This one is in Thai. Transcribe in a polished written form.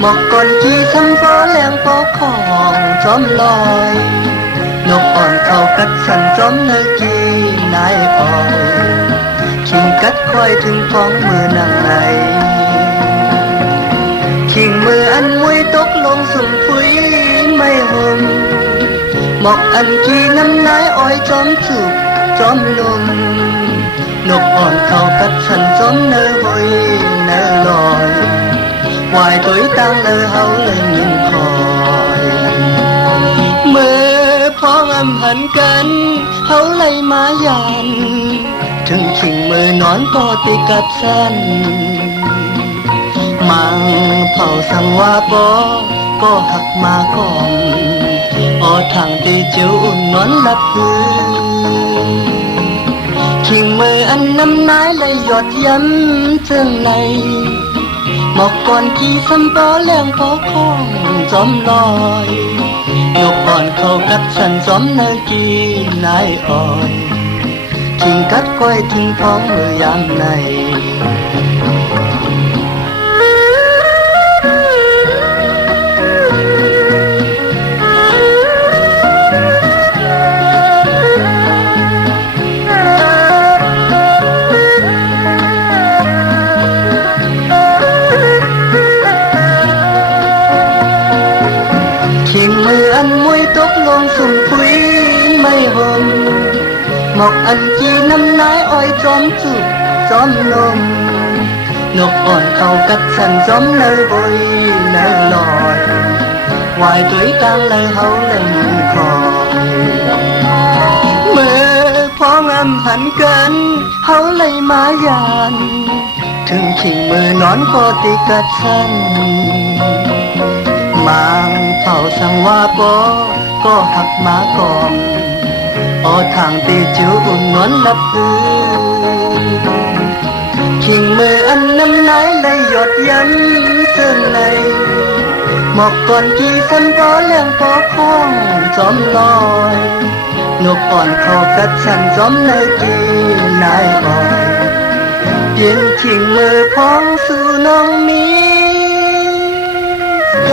หมอกก่อนที่ทำฟ้าแรงฟ้าของจอมลอยนกอ่อนเขากัดสันจอมเนกีนายอ่อยขิงกัดคอยถึงท้องมือนางในขิงมืออันมวยตกลงสุ่มพุยไม่ห่มหมอกอันขี้น้ำนายอ้อยจอมจุบจอมลมนกอ่อนเขากัดสันจอมเนอหอยเนอลอยวายตัวตั้งเฮาเลยยินคอยเมื่อพ้องอำหันกันเฮาเลยมายันถึงขิงมือนอนก็ติกับสันมังเผาสังว่าก็หักมาก่อนออทางตีเจียวอุ่นนอนหลับพื้นขิงมืออันน้ำนายเลยหยดย้ำเจิงในหมอกก่อนขี่ซ้ำป้อแรงป้อข้องจอมลอยนกอ่อนเขากัดสันจอมเนกีนายอ่อยขิงกัดก้อยถึงท้องมือยามในขิงมืออันมวยตกลงสุ่มพุยไม่ห่มหมอกอันจีน้ำนายอ้อยจอมจุบจอมลมนกอ่อนเขากัดสันจอมเลยบอยเลยลอยวายตัวกลางเลยเฮาเลยคอยเมื่อพ้องอำหันกันเฮาเลยมายันถึงขิงมือนอนก็ติกัดสันมังเฝ้าสังว่าก็หักมาก่อนออทางตีจิ๋วอุ่นนวลลับพื้นขิงมืออันน้ำนายเลยหยดยันเจิงในหมอกก่อนที่สันป้อเลี้ยงป้อข้องจอมลอยนกอ่อนเขากัดสันจอมในกีนายอ่อยเปลี่ยนขิงมือพ้องสู่น้องมีใจ